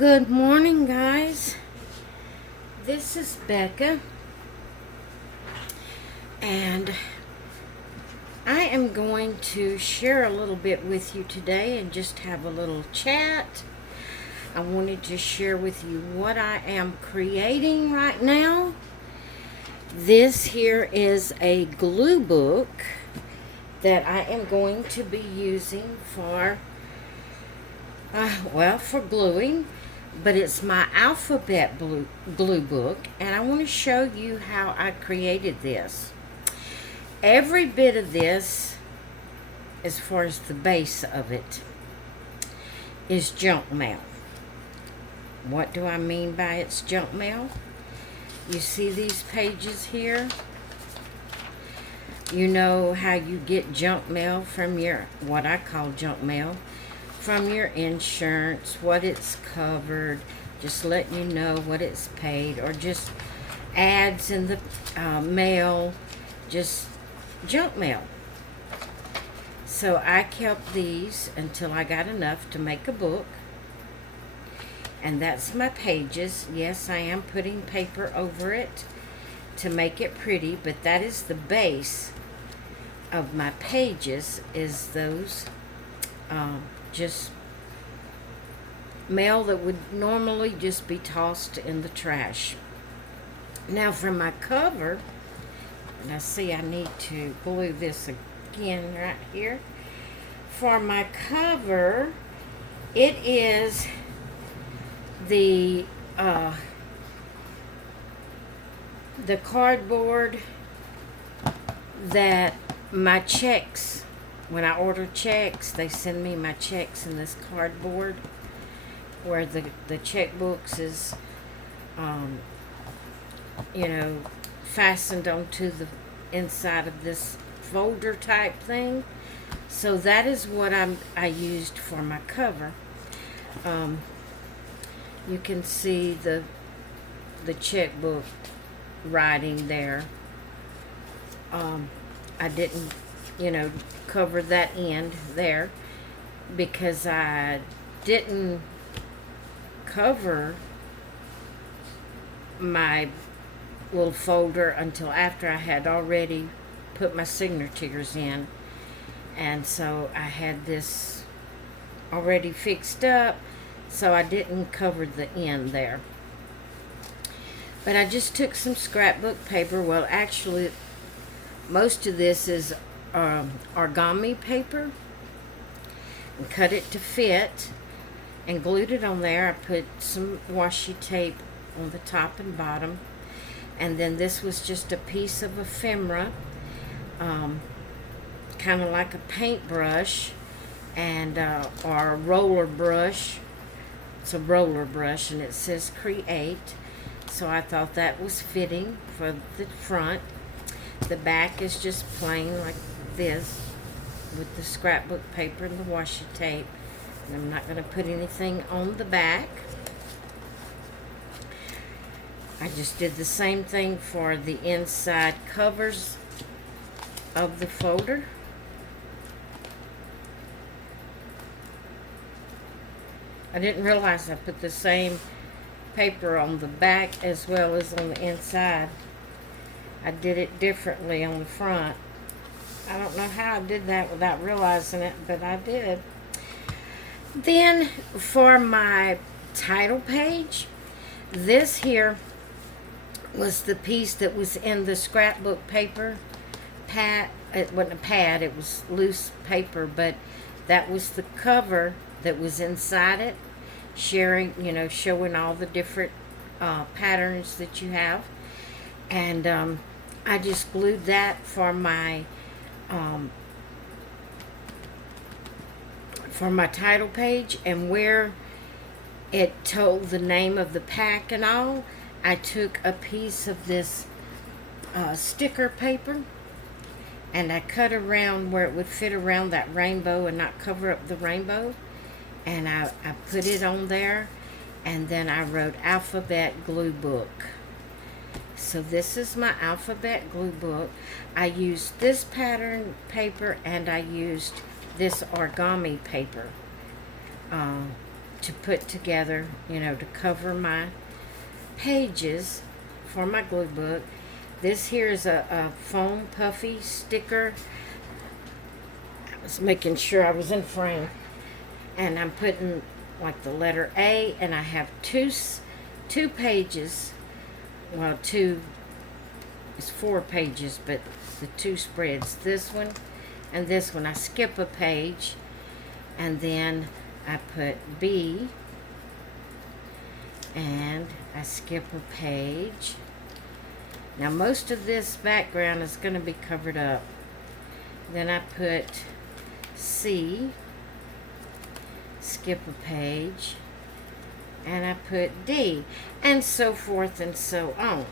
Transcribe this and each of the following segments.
Good morning, guys. This is Becca, and I am going to share a little bit with you today and just have a little chat. I wanted to share with you what I am creating right now. This here is a glue book that I am going to be using for for gluing, but it's my alphabet glue book, and I want to show you how I created this. Every bit of this, as far as the base of it, is junk mail. What do I mean by it's junk mail? You see these pages here? You know how you get junk mail from your, what I call junk mail, from your insurance, what it's covered, just letting you know what it's paid, or just ads in the mail, just junk mail. So I kept these until I got enough to make a book. And that's my pages. Yes, I am putting paper over it to make it pretty, but that is the base of my pages, is those just mail that would normally just be tossed in the trash. Now for my cover, and I see I need to glue this again right here. For my cover, it is the cardboard that my checks, when I order checks, they send me my checks in this cardboard, where the checkbooks is fastened onto the inside of this folder type thing. So that is what I used for my cover. You can see the checkbook writing there. I didn't, cover that end there because I didn't cover my little folder until after I had already put my signatures in. And so I had this already fixed up, so I didn't cover the end there. But I just took some scrapbook paper. Well, actually, most of this is origami paper, and cut it to fit and glued it on there. I put some washi tape on the top and bottom, and then this was just a piece of ephemera, kind of like a paintbrush and or a roller brush. It's a roller brush, and it says create, so I thought that was fitting for the front. The back is just plain like this with the scrapbook paper and the washi tape, and I'm not going to put anything on the back. I just did the same thing for the inside covers of the folder. I didn't realize I put the same paper on the back as well as on the inside. I did it differently on the front. I don't know how I did that without realizing it, but I did. Then for my title page, this here was the piece that was in the scrapbook paper pad. It wasn't a pad, it was loose paper, but that was the cover that was inside it, showing all the different patterns that you have. And I just glued that for my title page, and where it told the name of the pack and all, I took a piece of this sticker paper, and I cut around where it would fit around that rainbow and not cover up the rainbow, and I put it on there, and then I wrote alphabet glue book. So this is my alphabet glue book. I used this pattern paper, and I used this origami paper. to put together, to cover my pages for my glue book. This here is a foam puffy sticker. I was making sure I was in frame. And I'm putting like the letter A, and I have two pages. Well, it's 4 pages, but the 2 spreads. This one and this one. I skip a page, and then I put B, and I skip a page. Now most of this background is going to be covered up. Then I put C, skip a page, and I put D, and so forth and so on.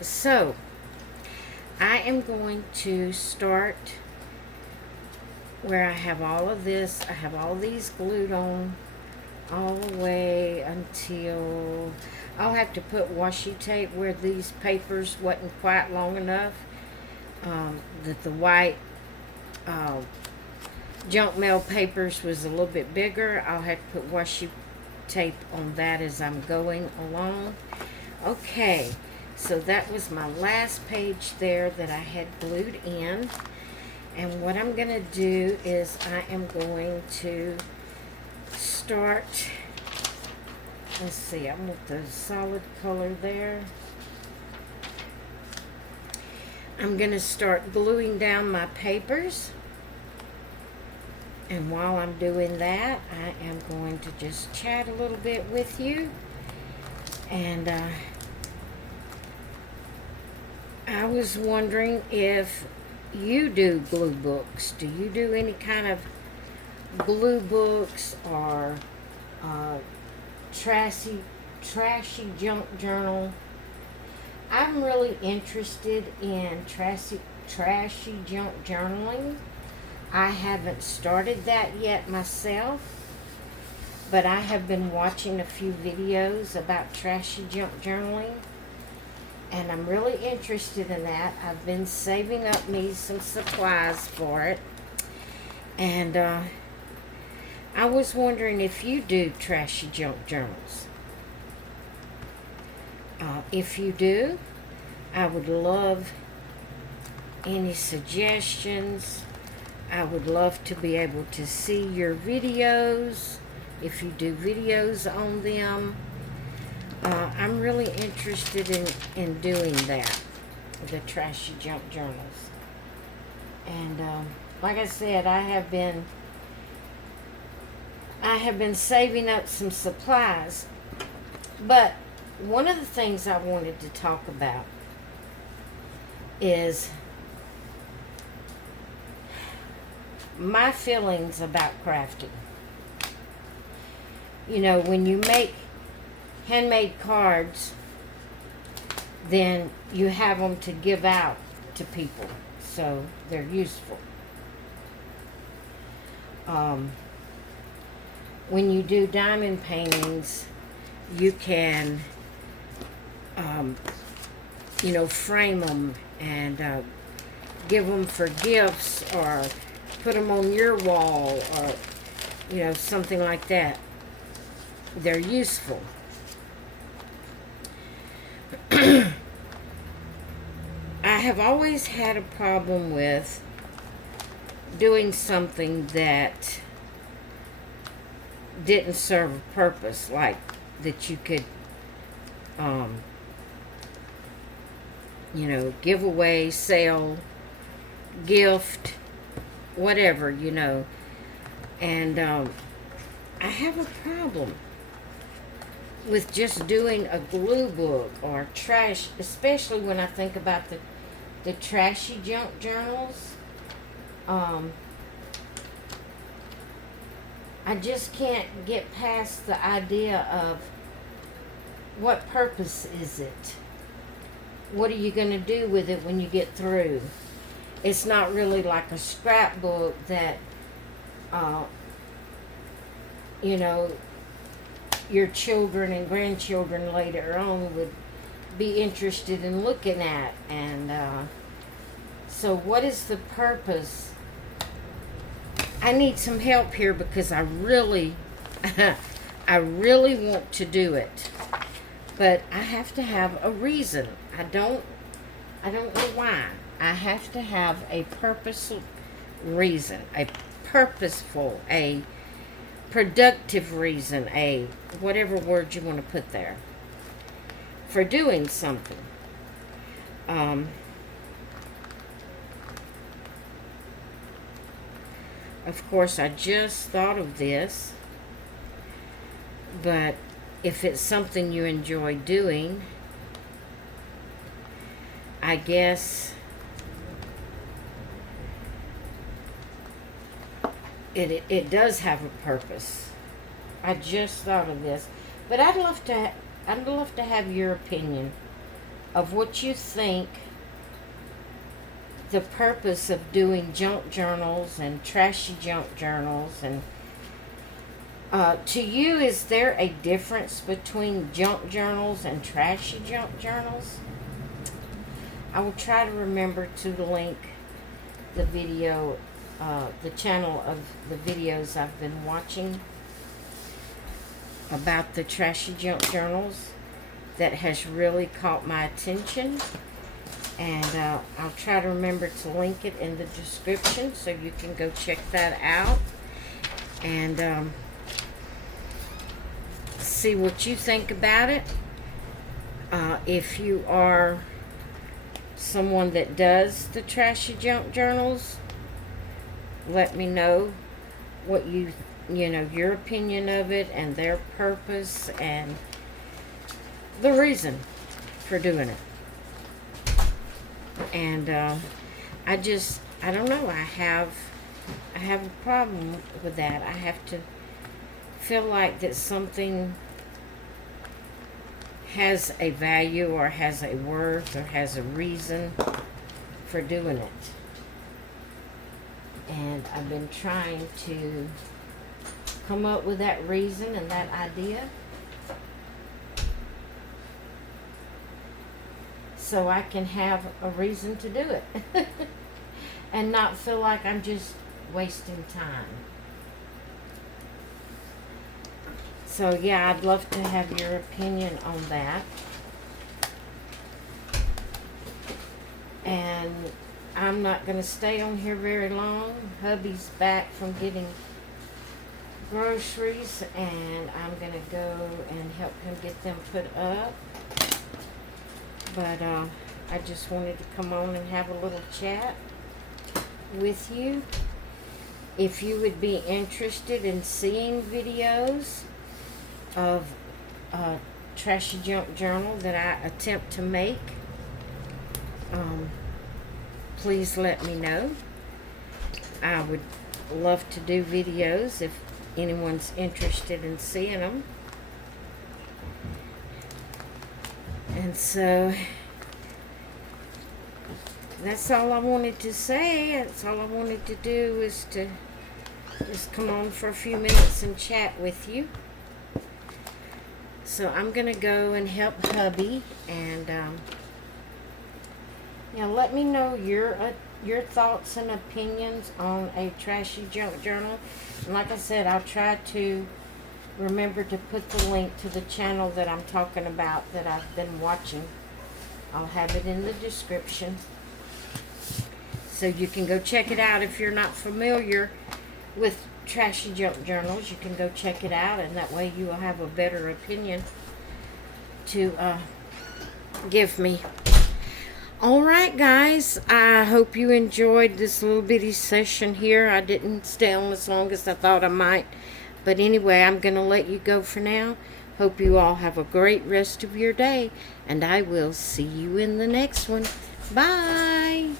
So I am going to start where I have all of this. I have all these glued on all the way until I'll have to put washi tape where these papers wasn't quite long enough, that the white junk mail papers was a little bit bigger. I'll have to put washi tape on that as I'm going along. Okay, so that was my last page there that I had glued in. And what I'm going to do is I am going to start, let's see, I want the solid color there. I'm going to start gluing down my papers. And while I'm doing that, I am going to just chat a little bit with you. And I was wondering if you do glue books. Do you do any kind of glue books or trashy junk journal? I'm really interested in trashy junk journaling. I haven't started that yet myself, but I have been watching a few videos about trashy junk journaling, and I'm really interested in that. I've been saving up me some supplies for it, and I was wondering if you do trashy junk journals. If you do, I would love any suggestions. I would love to be able to see your videos, if you do videos on them. I'm really interested in doing that, the trashy junk journals. And like I said, I have been saving up some supplies. But one of the things I wanted to talk about is my feelings about crafting. When you make handmade cards, then you have them to give out to people, so they're useful. When you do diamond paintings, you can frame them and give them for gifts, or put them on your wall, or something like that. They're useful. I have always had a problem with doing something that didn't serve a purpose, like that you could give away, sell, gift, whatever, and I have a problem with just doing a glue book or trash, especially when I think about the trashy junk journals. I just can't get past the idea of what purpose is it? What are you going to do with it when you get through? It's not really like a scrapbook that, your children and grandchildren later on would be interested in looking at. And so what is the purpose? I need some help here, because I really I really want to do it, but I have to have a reason. I don't know why. I have to have a purposeful reason, a purposeful, a productive reason, a whatever word you want to put there, for doing something. Of course, I just thought of this, but if it's something you enjoy doing, I guess it does have a purpose. I just thought of this, but I'd love to have your opinion of what you think the purpose of doing junk journals and trashy junk journals. And to you, is there a difference between junk journals and trashy junk journals? I will try to remember to link the video, the channel of the videos I've been watching about the trashy junk journals that has really caught my attention. And I'll try to remember to link it in the description so you can go check that out and see what you think about it. If you are someone that does the trashy junk journals, let me know what you know, your opinion of it and their purpose and the reason for doing it. And I don't know, I have a problem with that. I have to feel like that something has a value or has a worth or has a reason for doing it. And I've been trying to come up with that reason and that idea, so I can have a reason to do it and not feel like I'm just wasting time. So yeah, I'd love to have your opinion on that. And I'm not going to stay on here very long. Hubby's back from getting groceries, and I'm going to go and help him get them put up. But I just wanted to come on and have a little chat with you. If you would be interested in seeing videos of a trashy junk journal that I attempt to make, please let me know. I would love to do videos if anyone's interested in seeing them. And so that's all I wanted to say. That's all I wanted to do, is to just come on for a few minutes and chat with you. So I'm going to go and help hubby, and let me know your thoughts and opinions on a trashy junk journal. And like I said, I'll try to remember to put the link to the channel that I'm talking about that I've been watching. I'll have it in the description, so you can go check it out. If you're not familiar with trashy junk journals, you can go check it out, and that way you will have a better opinion to give me. Alright guys, I hope you enjoyed this little bitty session here. I didn't stay on as long as I thought I might. But anyway, I'm going to let you go for now. Hope you all have a great rest of your day, and I will see you in the next one. Bye!